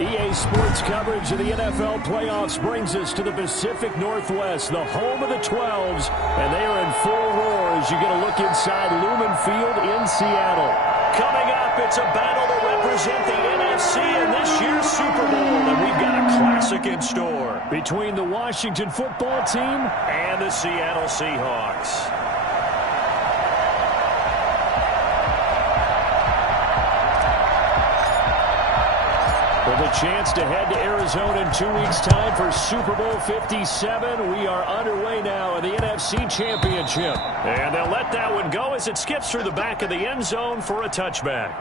EA Sports coverage of the NFL playoffs brings us to the Pacific Northwest, the home of the 12s, and they are in full roar as you get a look inside Lumen Field in Seattle. Coming up, it's a battle to represent the NFC in this year's Super Bowl, and we've got a classic in store between the Washington football team and the Seattle Seahawks. With a chance to head to Arizona in 2 weeks' time for Super Bowl 57. We are underway now in the NFC Championship. And they'll let that one go as it skips through the back of the end zone for a touchback.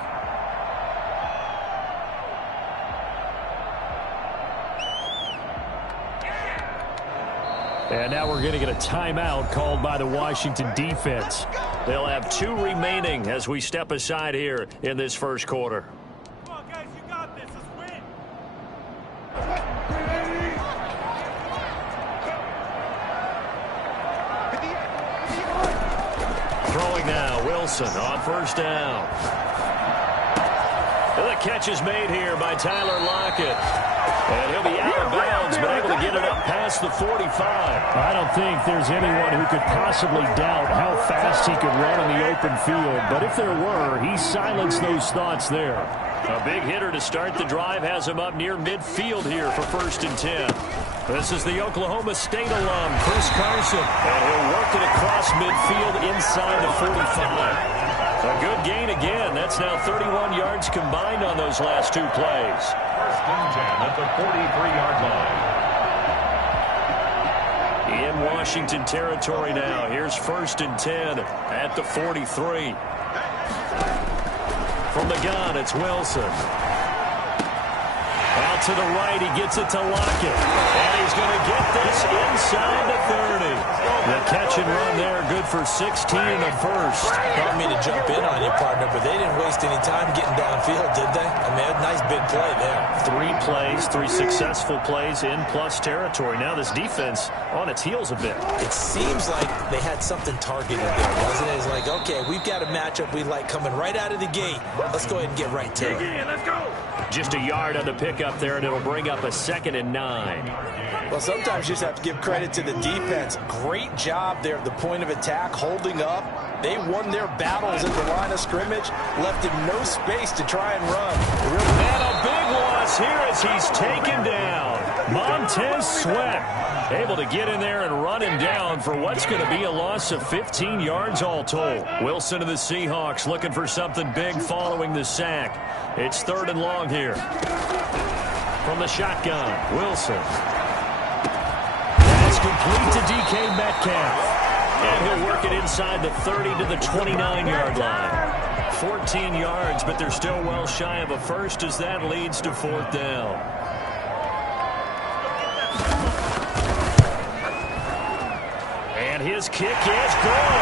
And now we're going to get a timeout called by the Washington defense. They'll have 2 remaining as we step aside here in this first quarter. Throwing now, Wilson on first down. And the catch is made here by Tyler Lockett. And he'll be out of bounds, but able to get it up past the 45. I don't think there's anyone who could possibly doubt how fast he could run in the open field. But if there were, he silenced those thoughts there. A big hitter to start the drive has him up near midfield here for 1st and 10. This is the Oklahoma State alum, Chris Carson. And he'll work it across midfield inside the 45. A good gain again. That's now 31 yards combined on those last 2 plays. 1st and 10 at the 43-yard line. In Washington territory now. Here's 1st and 10 at the 43. From the gun, it's Wilson. Out to the right, he gets it to Lockett. And he's going to get this inside the 30. The catch and run there, good for 16 in the first. Don't mean to jump in on you, partner, but they didn't waste any time getting downfield, did they? I mean, a nice big play there. 3 plays, 3 successful plays in plus territory. Now this defense on its heels a bit. It seems like they had something targeted there, doesn't it? It's like, okay, we've got a matchup we like coming right out of the gate. Let's go ahead and get right to it. Let's go. Just a yard on the pickup there, and it'll bring up a 2nd and 9. Well, sometimes you just have to give credit to the defense. Great job there at the point of attack, holding up. They won their battles at the line of scrimmage, left him no space to try and run. And a big loss here as he's taken down. Montez Sweat able to get in there and run him down for what's going to be a loss of 15 yards all told. Wilson of the Seahawks looking for something big following the sack. It's 3rd and long here. From the shotgun, Wilson. That's complete to DK Metcalf. And he'll work it inside the 30 to the 29-yard line. 14 yards, but they're still well shy of a first as that leads to 4th down. And his kick is good.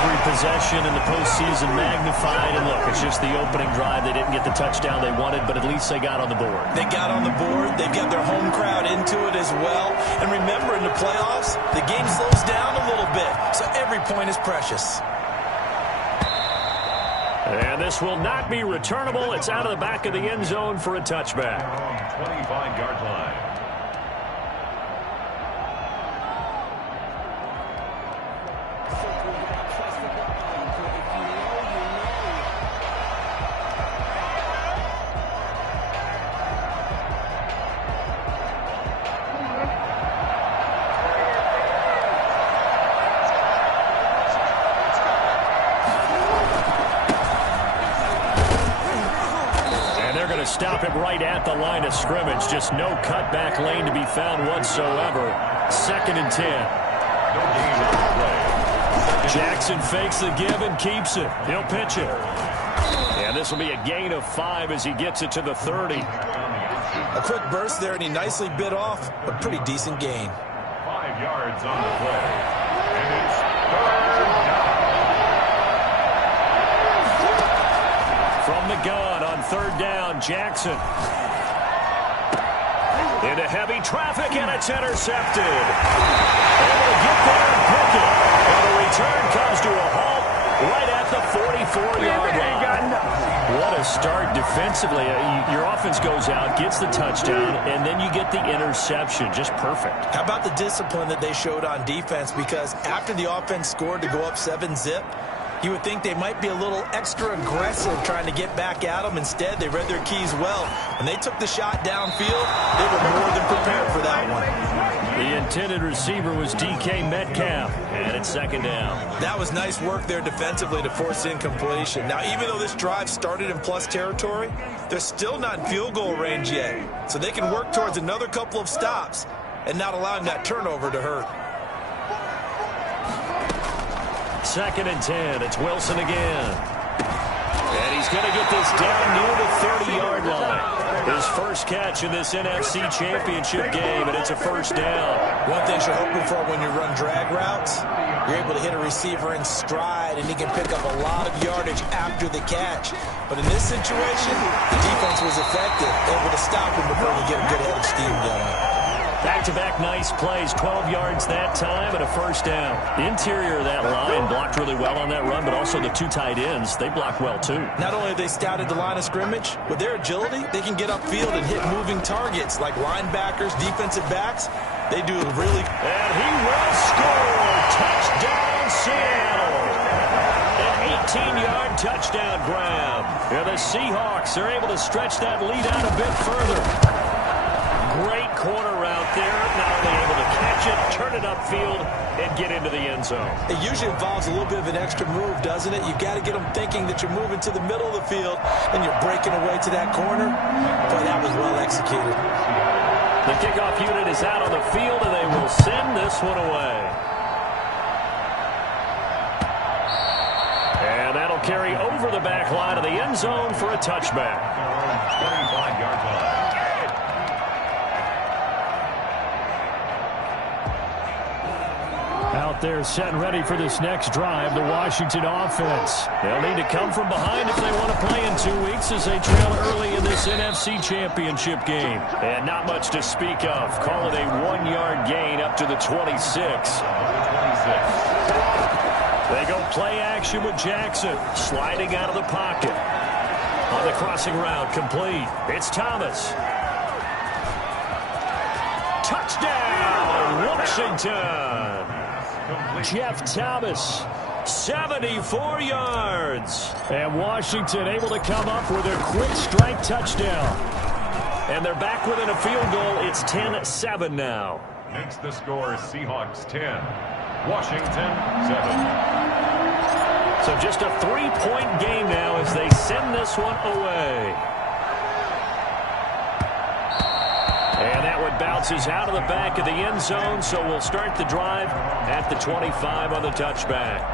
Every possession in the postseason magnified. And look, it's just the opening drive. They didn't get the touchdown they wanted, but at least they got on the board. They got on the board. They've got their home crowd into it as well. And remember, in the playoffs, the game slows down a little bit. So every point is precious. And this will not be returnable. It's out of the back of the end zone for a touchback. 25-yard line. Stop him right at the line of scrimmage. Just no cutback lane to be found whatsoever. 2nd and 10. Jackson fakes the give and keeps it. He'll pitch it. And this will be a gain of 5 as he gets it to the 30. A quick burst there, and he nicely bit off a pretty decent gain. 5 yards on the play. And it's 3rd down. From the gun on 3rd down, Jackson. Into heavy traffic, and it's intercepted. Able to get there and pick it. And the return comes to a halt right at the 44-yard line. What a start defensively. Your offense goes out, gets the touchdown, and then you get the interception. Just perfect. How about the discipline that they showed on defense? Because after the offense scored to go up 7-zip, you would think they might be a little extra aggressive trying to get back at them. Instead, they read their keys well. When they took the shot downfield, they were more than prepared for that one. The intended receiver was DK Metcalf, and it's second down. That was nice work there defensively to force incompletion. Now, even though this drive started in plus territory, they're still not in field goal range yet. So they can work towards another couple of stops and not allowing that turnover to hurt. Second and 10. It's Wilson again. And he's going to get this down near the 30-yard line. His first catch in this NFC Championship game, and it's a first down. One thing you're hoping for when you run drag routes, you're able to hit a receiver in stride, and he can pick up a lot of yardage after the catch. But in this situation, the defense was effective, able to stop him before he get a good head of steam going. Back-to-back nice plays, 12 yards that time and a first down. The interior of that line blocked really well on that run, but also the two tight ends, they blocked well too. Not only have they scouted the line of scrimmage, with their agility, they can get upfield and hit moving targets like linebackers, defensive backs. They do really... And he will score! Touchdown, Seattle! An 18-yard touchdown grab. And the Seahawks are able to stretch that lead out a bit further. Great corner route there, not only able to catch it, turn it upfield, and get into the end zone. It usually involves a little bit of an extra move, doesn't it? You've got to get them thinking that you're moving to the middle of the field, and you're breaking away to that corner. Boy, that was well executed. The kickoff unit is out on the field, and they will send this one away. And that'll carry over the back line of the end zone for a touchback. 25-yard line. Out there set and ready for this next drive, the Washington offense. They'll need to come from behind if they want to play in 2 weeks as they trail early in this NFC Championship game. And not much to speak of. Call it a 1-yard gain up to the 26. They go play action with Jackson, sliding out of the pocket. On the crossing route, complete. It's Thomas. Touchdown, Washington! Jeff Thomas, 74 yards. And Washington able to come up with a quick strike touchdown. And they're back within a field goal. It's 10-7 now. Makes the score Seahawks 10, Washington 7. So just a 3-point game now as they send this one away. And that one bounces out of the back of the end zone, so we'll start the drive at the 25 on the touchback.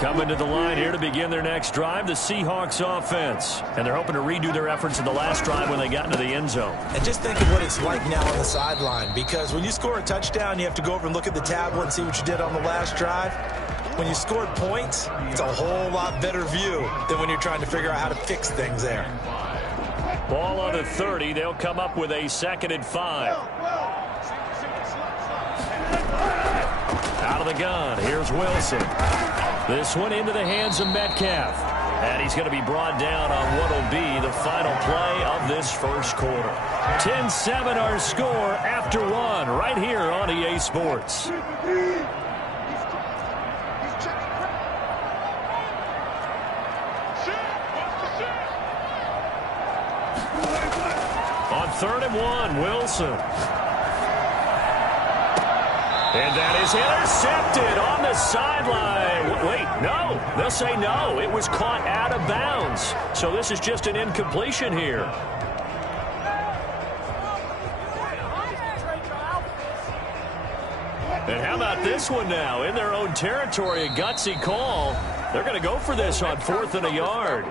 Coming to the line here to begin their next drive, the Seahawks offense. And they're hoping to redo their efforts in the last drive when they got into the end zone. And just think of what it's like now on the sideline, because when you score a touchdown, you have to go over and look at the tablet and see what you did on the last drive. When you scored points, it's a whole lot better view than when you're trying to figure out how to fix things there. Ball on the 30. They'll come up with a 2nd and 5. Out of the gun. Here's Wilson. This one into the hands of Metcalf. And he's going to be brought down on what will be the final play of this first quarter. 10-7 our score after one right here on EA Sports. On 3rd and 1, Wilson. And that is intercepted on the sideline. Wait, no. They'll say no. It was caught out of bounds. So this is just an incompletion here. And how about this one now? In their own territory, a gutsy call. They're going to go for this on 4th and a yard.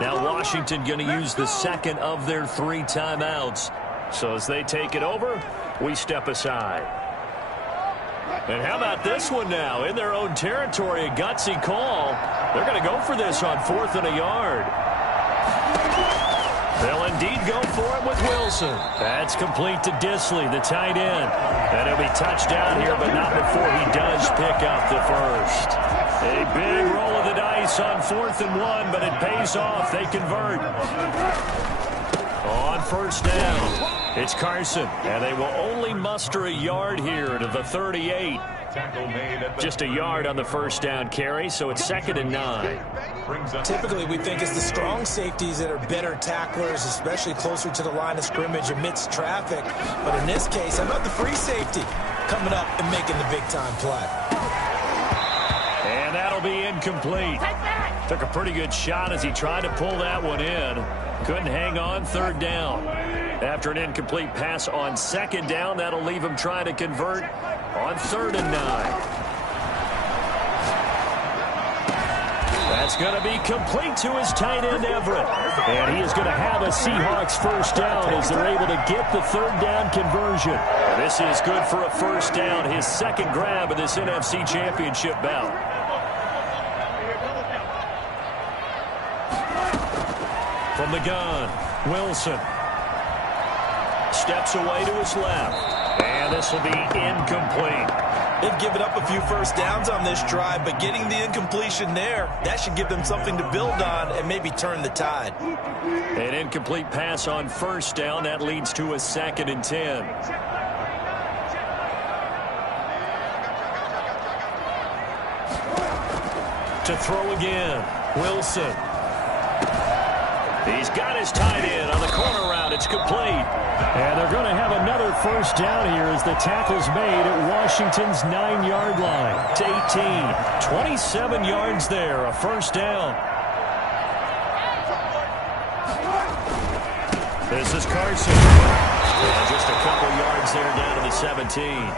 Now Washington going to use the second of their 3 timeouts. So as they take it over, we step aside. And how about this one now? In their own territory, a gutsy call. They're going to go for this on 4th and a yard. They'll indeed go for it with Wilson. That's complete to Disley, the tight end. And he'll be touched down here, but not before he does pick up the first. A big roll of the dice on 4th and 1, but it pays off. They convert. On first down, it's Carson, and they will only muster a yard here to the 38. Just a yard on the first down carry, so it's 2nd and 9. Typically, we think it's the strong safeties that are better tacklers, especially closer to the line of scrimmage amidst traffic. But in this case, how about the free safety coming up and making the big-time play? And that'll be incomplete. Took a pretty good shot as he tried to pull that one in. Couldn't hang on 3rd down. After an incomplete pass on 2nd down, that'll leave him trying to convert on 3rd and 9. That's going to be complete to his tight end, Everett. And he is going to have a Seahawks first down as they're able to get the 3rd down conversion. And this is good for a first down, his 2nd grab of this NFC Championship bout. From the gun, Wilson. Steps away to his left. And this will be incomplete. They've given up a few first downs on this drive, but getting the incompletion there, that should give them something to build on and maybe turn the tide. An incomplete pass on first down. That leads to a 2nd and 10. To throw again, Wilson. He's got his tight end on the corner route. It's complete. And they're going to have another first down here as the tackle's made at Washington's 9-yard line. It's 18. 27 yards there, a first down. This is Carson. And just a couple yards there down to the 17.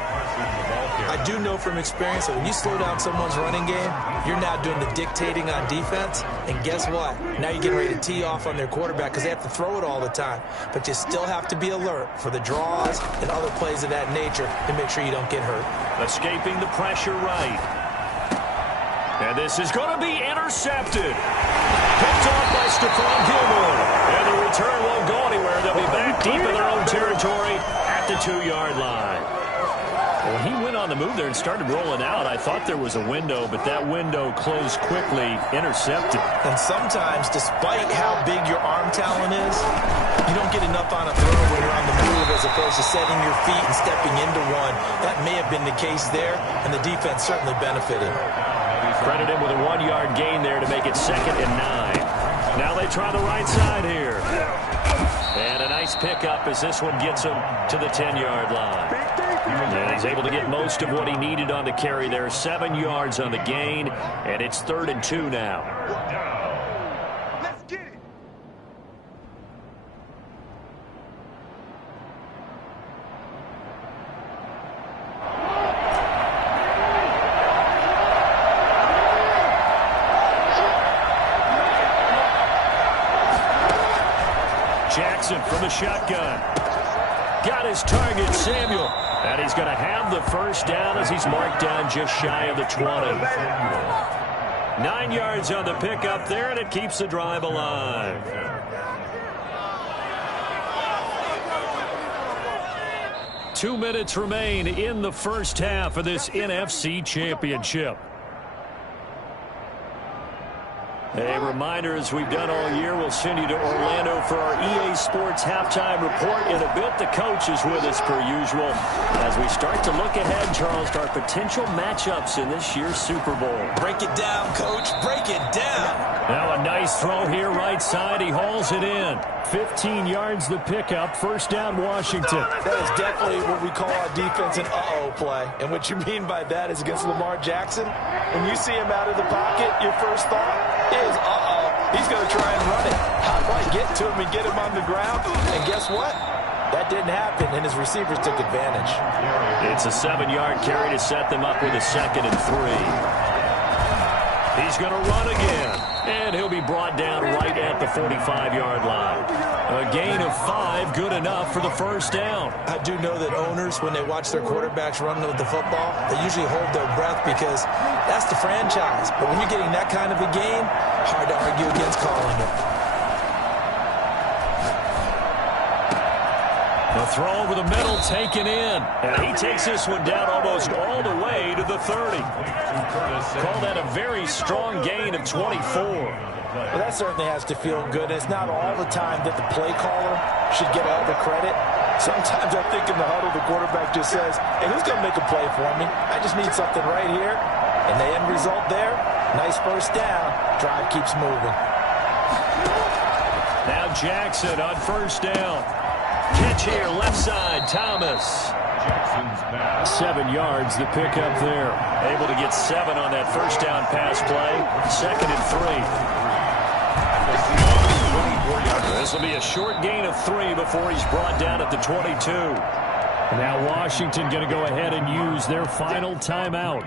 I do know from experience that when you slow down someone's running game, you're now doing the dictating on defense. And guess what? Now you're getting ready to tee off on their quarterback because they have to throw it all the time. But you still have to be alert for the draws and other plays of that nature to make sure you don't get hurt. Escaping the pressure right. And this is going to be intercepted. Picked off by Stephon Gilmore. And the return won't go anywhere. They'll be back deep in their own territory at the 2-yard line. Well, he went on the move there and started rolling out. I thought there was a window, but that window closed quickly, intercepted. And sometimes, despite how big your arm talent is, you don't get enough on a throw when you're on the move as opposed to setting your feet and stepping into one. That may have been the case there, and the defense certainly benefited. Credit him with a 1-yard gain there to make it 2nd and 9. Now they try the right side here. And a nice pickup as this one gets him to the 10-yard line. And he's able to get most of what he needed on the carry there. 7 yards on the gain, and it's 3rd and 2 now. Let's get it. Jackson from the shotgun. Got his target, Samuel. And he's going to have the first down as he's marked down just shy of the 20. 9 yards on the pickup there, and it keeps the drive alive. Two minutes remain in the first half of this NFC Championship. A reminder, as we've done all year, we'll send you to Orlando for our EA Sports halftime report. In a bit, the coach is with us per usual as we start to look ahead, Charles, to our potential matchups in this year's Super Bowl. Break it down, Coach. Break it down. Now a nice throw here right side. He hauls it in. 15 yards the pickup. First down, Washington. That is definitely what we call our defense an uh-oh play. And what you mean by that is against Lamar Jackson, when you see him out of the pocket, your first thought is, uh-oh, he's going to try and run it. How do I get to him and get him on the ground? And guess what? That didn't happen, and his receivers took advantage. It's a 7-yard carry to set them up with a 2nd and 3. He's going to run again, and he'll be brought down right at the 45-yard line. A gain of 5, good enough for the first down. I do know that owners, when they watch their quarterbacks run with the football, they usually hold their breath because that's the franchise. But when you're getting that kind of a game, hard to argue against calling it. The throw over the middle taken in. And he takes this one down almost all the way to the 30. Call that a very strong gain of 24. Well, that certainly has to feel good. It's not all the time that the play caller should get all the credit. Sometimes I think in the huddle, the quarterback just says, hey, who's going to make a play for me? I just need something right here. And the end result there, nice first down. Drive keeps moving. Now Jackson on first down. Catch here, left side, Thomas. 7 yards, the pickup there. Able to get 7 on that first down pass play. 2nd and 3. This will be a short gain of 3 before he's brought down at the 22. Now Washington going to go ahead and use their final timeout,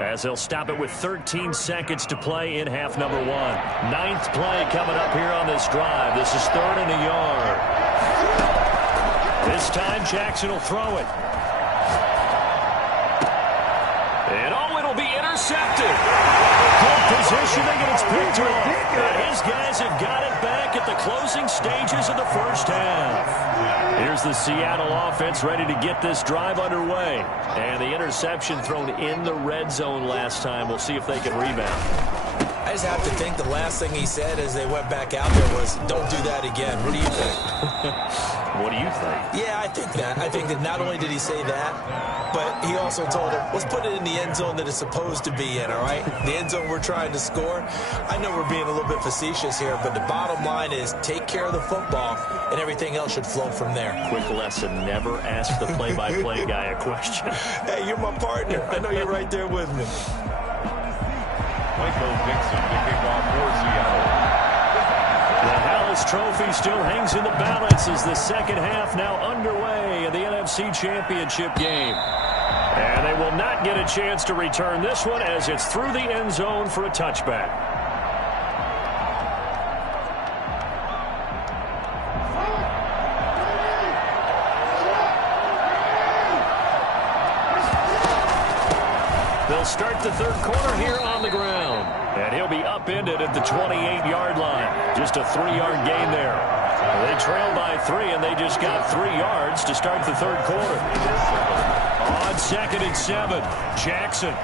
as they'll stop it with 13 seconds to play in half number 1. 9th play coming up here on this drive. This is 3rd and a yard. This time Jackson will throw it. And it'll be intercepted. Good positioning, and it's picked off. And his guys have got it back at the closing stages of the first half. Here's the Seattle offense ready to get this drive underway. And the interception thrown in the red zone last time. We'll see if they can rebound. I just have to think the last thing he said as they went back out there was, don't do that again. What do you think? What do you think? Yeah, I think that. I think that not only did he say that, but he also told him, let's put it in the end zone that it's supposed to be in, all right? The end zone we're trying to score. I know we're being a little bit facetious here, but the bottom line is take care of the football, and everything else should flow from there. Quick lesson, never ask the play-by-play guy a question. Hey, you're my partner. I know you're right there with me. Michael Dixon to kick off for Seattle. The Hallis Trophy still hangs in the balance as the second half now underway in the NFC Championship game. And they will not get a chance to return this one as it's through the end zone for a touchback. They'll start the third quarter here on the ground. And he'll be upended at the 28-yard line. Just a 3-yard gain there. They trailed by 3, and they just got 3 yards to start the third quarter. On 2nd and 7, Jackson.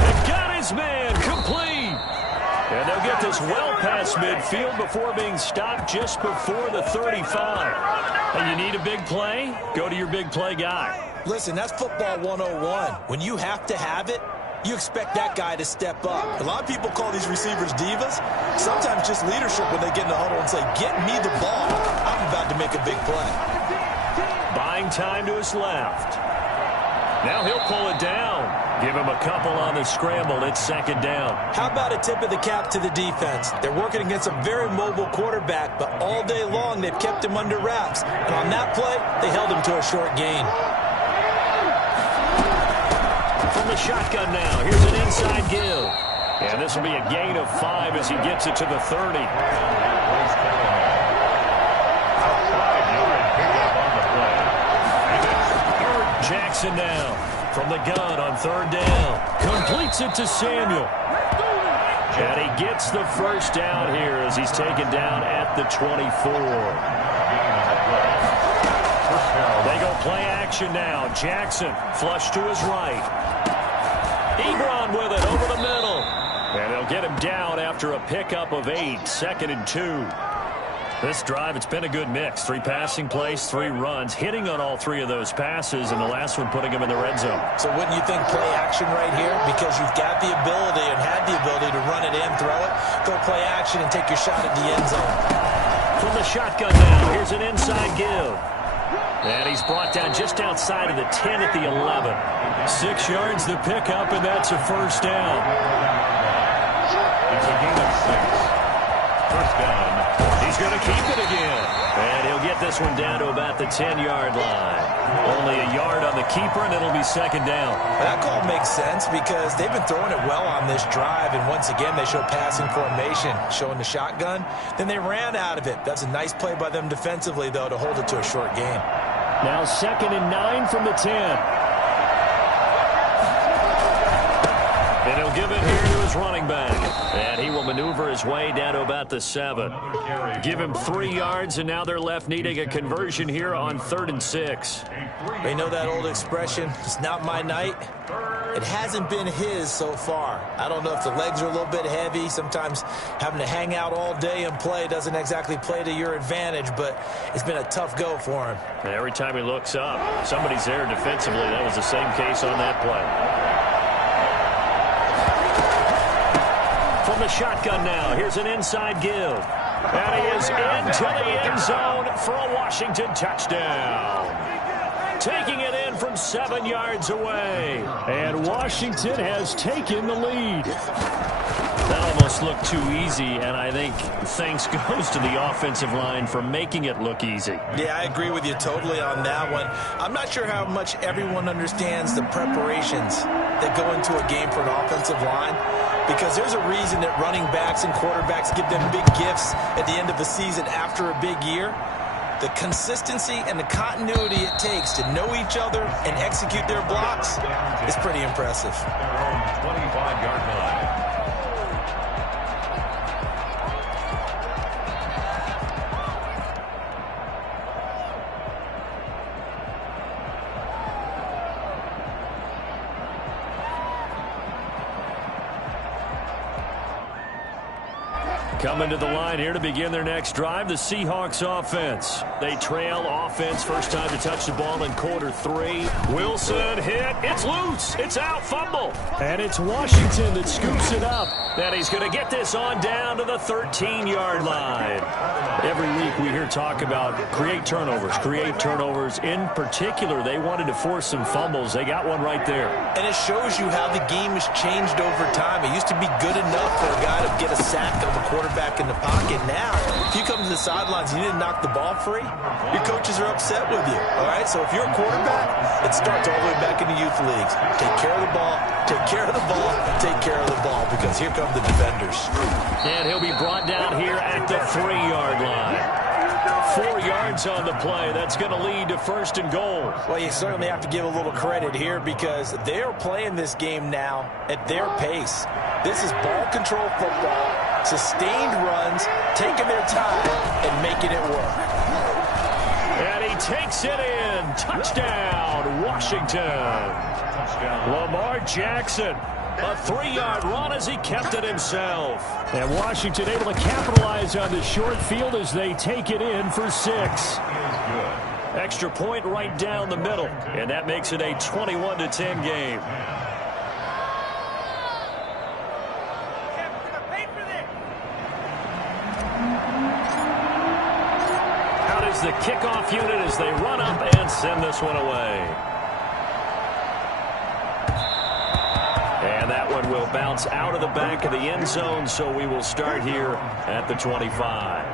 They've got his man complete. And they'll get this well past midfield before being stopped just before the 35. And you need a big play? Go to your big play guy. Listen, that's football 101. When you have to have it, you expect that guy to step up. A lot of people call these receivers divas. Sometimes just leadership when they get in the huddle and say, get me the ball. I'm about to make a big play. Buying time to his left. Now he'll pull it down. Give him a couple on the scramble. It's 2nd down. How about a tip of the cap to the defense? They're working against a very mobile quarterback, but all day long they've kept him under wraps. And on that play, they held him to a short gain. From the shotgun now, here's an inside give. And this will be a gain of 5 as he gets it to the 30. Jackson now from the gun on 3rd down. Completes it to Samuel. And he gets the first down here as he's taken down at the 24. They go play action now. Jackson flush to his right. Ebron with it over the middle. And they'll get him down after a pickup of 8. 2nd and 2. This drive, it's been a good mix. 3 passing plays, 3 runs, hitting on all 3 of those passes, and the last one putting him in the red zone. So wouldn't you think play action right here? Because you've got the ability and had the ability to run it in, throw it, go play action and take your shot at the end zone. From the shotgun now, here's an inside give. And he's brought down just outside of the 10 at the 11. 6 yards the pickup, and that's a first down. It's a gain of 6. First down. He's going to keep it again. And he'll get this one down to about the 10-yard line. Only a yard on the keeper, and it'll be 2nd down. That call makes sense because they've been throwing it well on this drive, and once again, they show passing formation, showing the shotgun. Then they ran out of it. That's a nice play by them defensively, though, to hold it to a short gain. Now 2nd and 9 from the 10. And he'll give it here to his running back. And he will maneuver his way down to about the 7. Give him 3 yards, and now they're left needing a conversion here on 3rd and 6. They know that old expression, it's not my night. It hasn't been his so far. I don't know if the legs are a little bit heavy. Sometimes having to hang out all day and play doesn't exactly play to your advantage, but it's been a tough go for him. Every time he looks up, somebody's there defensively. That was the same case on that play. From the shotgun now, here's an inside give. And he is into the end zone for a Washington touchdown. Taking it in from 7 yards away. And Washington has taken the lead. That almost looked too easy, and I think thanks goes to the offensive line for making it look easy. Yeah, I agree with you totally on that one. I'm not sure how much everyone understands the preparations that go into a game for an offensive line, because there's a reason that running backs and quarterbacks give them big gifts at the end of the season after a big year. The consistency and the continuity it takes to know each other and execute their blocks is pretty impressive. 25-yard line. Coming to the line here to begin their next drive, the Seahawks offense. They trail offense, first time to touch the ball in quarter 3. Wilson hit. It's loose. It's out. Fumble. And it's Washington that scoops it up. And he's going to get this on down to the 13-yard line. Every week we hear talk about create turnovers. In particular, they wanted to force some fumbles. They got one right there. And it shows you how the game has changed over time. It used to be good enough for a guy to get a sack of a quarterback in the pocket. Now, if you come to the sidelines and you didn't knock the ball free, your coaches are upset with you. All right? So if you're a quarterback, it starts all the way back in the youth leagues. Take care of the ball, take care of the ball, take care of the ball, because here come the defenders. And he'll be brought down here at the 3-yard line. 4 yards on the play. That's going to lead to 1st and goal. Well, you certainly have to give a little credit here because they're playing this game now at their pace. This is ball control football, sustained runs, taking their time and making it work. And he takes it in. Touchdown, Washington. Lamar Jackson. A 3-yard run as he kept it himself. And Washington able to capitalize on the short field as they take it in for 6. Extra point right down the middle. And that makes it a 21-10 game. Out is the kickoff unit as they run up and send this one away. And that one will bounce out of the back of the end zone, so we will start here at the 25.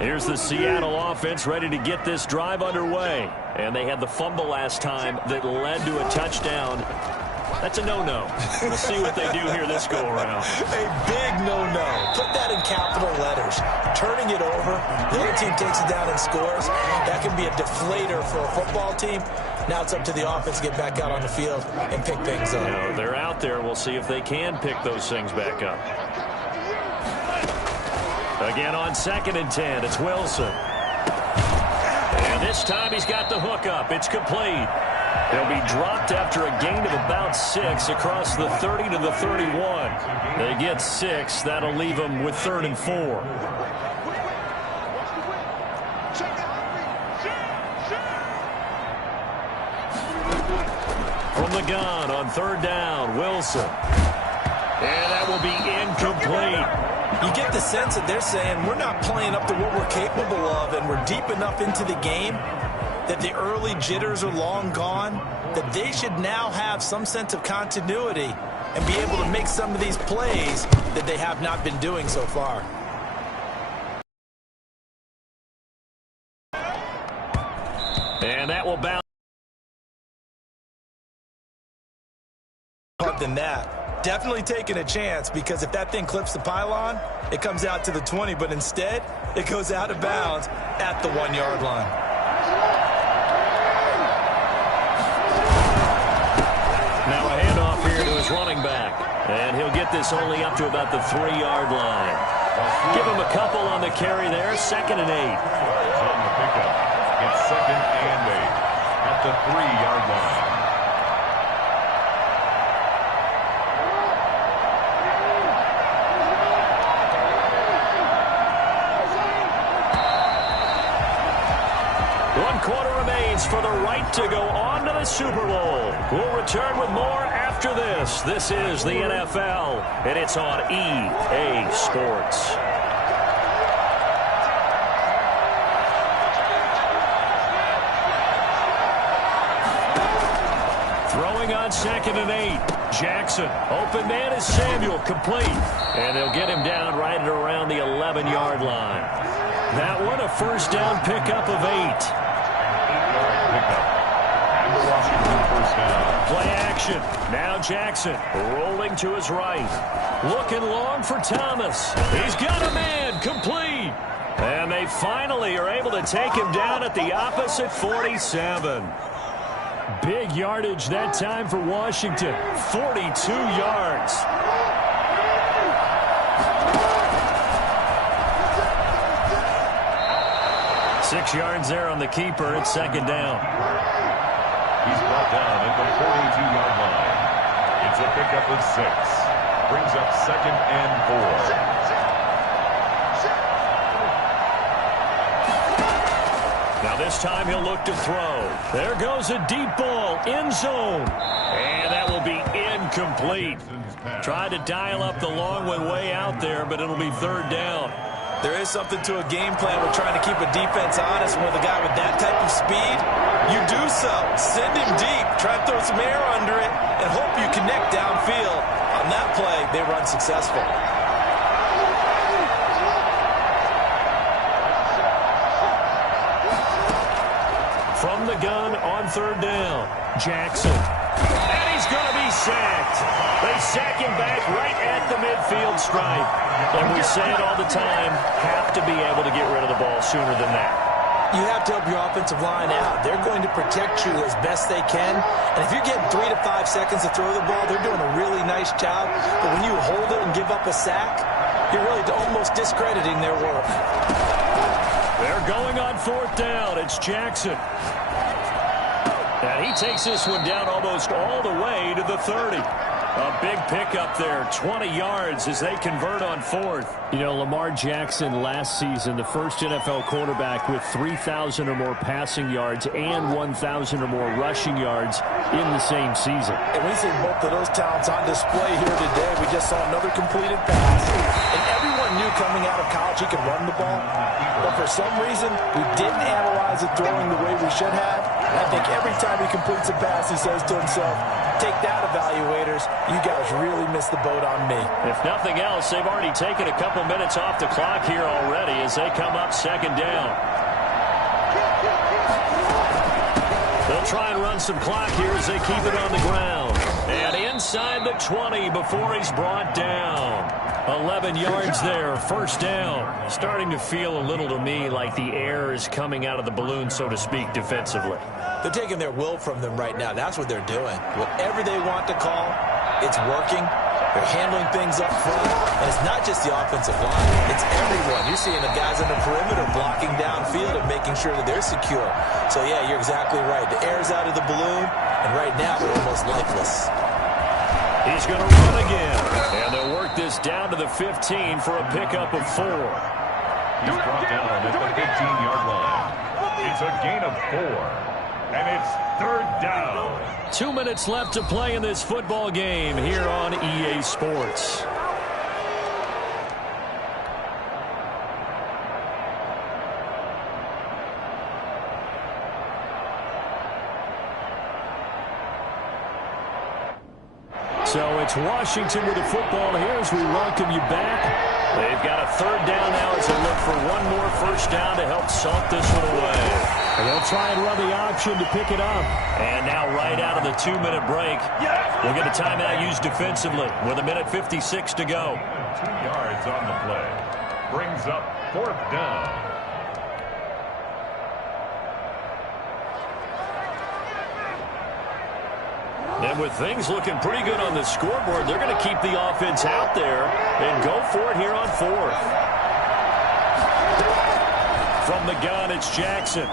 Here's the Seattle offense ready to get this drive underway. And they had the fumble last time that led to a touchdown. That's a no-no. We'll see what they do here this go-around. A big no-no. Put that in capital letters. Turning it over, the other team takes it down and scores. That can be a deflator for a football team. Now it's up to the offense to get back out on the field and pick things up. No, they're out there. We'll see if they can pick those things back up. Again on 2nd and 10, it's Wilson. And this time he's got the hook up. It's complete. They'll be dropped after a gain of about 6 across the 30 to the 31. They get 6. That'll leave them with 3rd and 4. From the gun on 3rd down, Wilson. And that will be incomplete. You get the sense that they're saying we're not playing up to what we're capable of, and we're deep enough into the game that the early jitters are long gone, that they should now have some sense of continuity and be able to make some of these plays that they have not been doing so far. And that will bounce. Than that. definitely taking a chance, because if that thing clips the pylon, it comes out to the 20, but instead it goes out of bounds at the 1-yard line. Now a handoff here to his running back, and he'll get this only up to about the 3-yard line. Give him a couple on the carry there, 2nd and 8. On the pickup, it's 2nd and 8 at the 3-yard line. For the right to go on to the Super Bowl. We'll return with more after this. This is the NFL, and it's on EA Sports. Throwing on 2nd and 8. Jackson. Open man is Samuel. Complete. And they'll get him down right at around the 11-yard line. That one, a first down pickup of 8. And the Washington first down. Play action. Now Jackson rolling to his right. Looking long for Thomas. He's got a man. Complete. And they finally are able to take him down at the opposite 47. Big yardage that time for Washington. 42 yards. Six yards there on the keeper. It's 2nd down. He's brought down at the 42-yard line. It's a pickup of 6. Brings up 2nd and 4. Now this time he'll look to throw. There goes a deep ball. End zone. And that will be incomplete. Tried to dial up the long one way out there, but it'll be 3rd down. There is something to a game plan with trying to keep a defense honest. With a guy with that type of speed, you do so. Send him deep. Try to throw some air under it and hope you connect downfield. On that play, they run successful. From the gun on 3rd down, Jackson. And he's going to be sacked. They sack him back right at the midfield stripe. And we say it all the time, have to be able to get rid of the ball sooner than that. You have to help your offensive line out. They're going to protect you as best they can. And if you're getting 3 to 5 seconds to throw the ball, they're doing a really nice job. But when you hold it and give up a sack, you're really almost discrediting their work. They're going on 4th down. It's Jackson. And he takes this one down almost all the way to the 30. A big pickup there, 20 yards as they convert on 4th. You know, Lamar Jackson last season, the first NFL quarterback with 3,000 or more passing yards and 1,000 or more rushing yards in the same season. And we see both of those talents on display here today. We just saw another completed pass. And everyone knew coming out of college he could run the ball. But for some reason, we didn't analyze it throwing the way we should have. And I think every time he completes a pass, he says to himself, take that, evaluators. You guys really missed the boat on me. If nothing else, they've already taken a couple minutes off the clock here already as they come up 2nd down. They'll try and run some clock here as they keep it on the ground. And inside the 20 before he's brought down. 11 yards there, 1st down. Starting to feel a little to me like the air is coming out of the balloon, so to speak, defensively. They're taking their will from them right now. That's what they're doing. Whatever they want to call, it's working. They're handling things up front. And it's not just the offensive line. It's everyone. You're seeing the guys on the perimeter blocking downfield and making sure that they're secure. So, yeah, you're exactly right. The air's out of the balloon, and right now they're almost lifeless. He's going to run again. And they'll work this down to the 15 for a pickup of 4. He's brought down at the 15-yard line. It's a gain of 4. And it's 3rd down. 2 minutes left to play in this football game here on EA Sports. So it's Washington with the football here as we welcome you back. They've got a 3rd down now as they look for one more 1st down to help salt this one away. And they'll try and run the option to pick it up. And now right out of the 2-minute break, We'll get a timeout used defensively with 1:56 to go. 2 yards on the play. Brings up 4th down. And with things looking pretty good on the scoreboard, they're going to keep the offense out there and go for it here on 4th. From the gun, it's Jackson.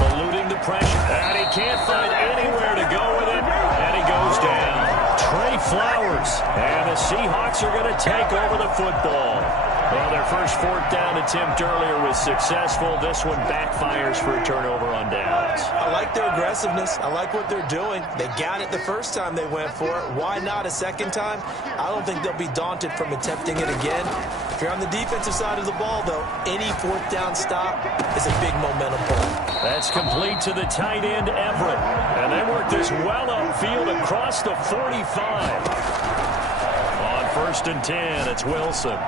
Eluding the pressure. And he can't find anywhere to go with it. And he goes down. Trey Flowers. And the Seahawks are going to take over the football. Well, their first 4th down attempt earlier was successful. This one backfires for a turnover on downs. I like their aggressiveness. I like what they're doing. They got it the first time they went for it. Why not a second time? I don't think they'll be daunted from attempting it again. If you're on the defensive side of the ball, though, any 4th down stop is a big momentum pull. That's complete to the tight end, Everett. And they work this well upfield across the 45. On 1st and 10, it's Wilson.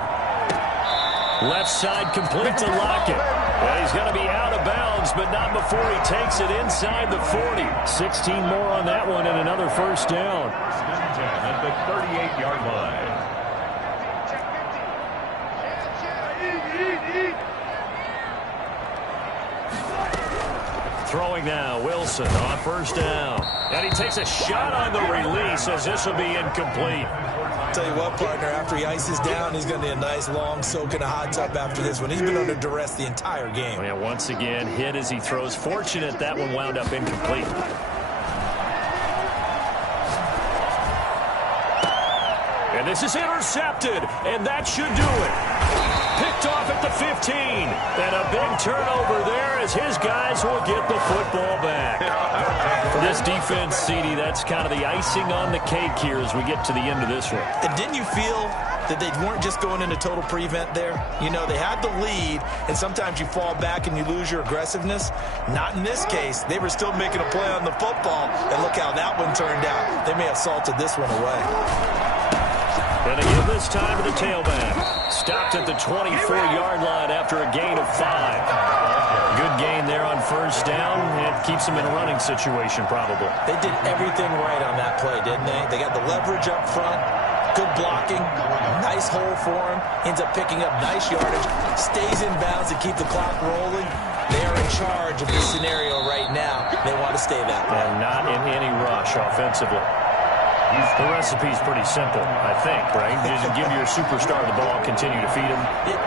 Left side complete to Lockett. And he's going to be out of bounds, but not before he takes it inside the 40. 16 more on that one and another first down. 10 at the 38-yard line. Throwing now, Wilson on 1st down. And he takes a shot on the release as this will be incomplete. Tell you what, partner, after he ices down, he's going to need a nice long soak in a hot tub after this one. He's been under duress the entire game. Yeah, once again, hit as he throws. Fortunate that one wound up incomplete. And this is intercepted, and that should do it. Picked off at the 15. And a big turnover there as his guys will get the football back. For this defense, CD, that's kind of the icing on the cake here as we get to the end of this one. And didn't you feel that they weren't just going into total prevent there? You know, they had the lead, and sometimes you fall back and you lose your aggressiveness. Not in this case. They were still making a play on the football, and look how that one turned out. They may have salted this one away. And again this time to the tailback. Stopped at the 24-yard line after a gain of 5. Good gain there on 1st down. It keeps them in a running situation probably. They did everything right on that play, didn't they? They got the leverage up front. Good blocking. Nice hole for him. Ends up picking up nice yardage. Stays in bounds to keep the clock rolling. They are in charge of this scenario right now. They want to stay that way. And not in any rush offensively. The recipe's pretty simple, I think, right? Just give your superstar the ball, continue to feed him.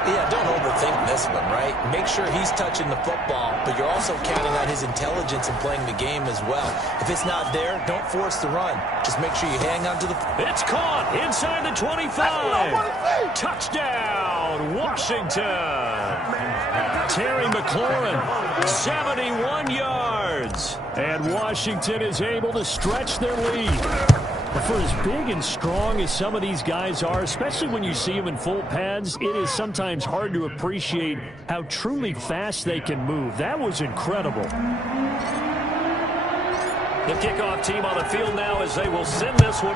Yeah, don't overthink this one, right? Make sure he's touching the football, but you're also counting on his intelligence in playing the game as well. If it's not there, don't force the run. Just make sure you hang on to the... It's caught inside the 25. Touchdown, Washington. Terry McLaurin, 71 yards. And Washington is able to stretch their lead. For as big and strong as some of these guys are, especially when you see them in full pads, it is sometimes hard to appreciate how truly fast they can move. That was incredible. The kickoff team on the field now as they will send this one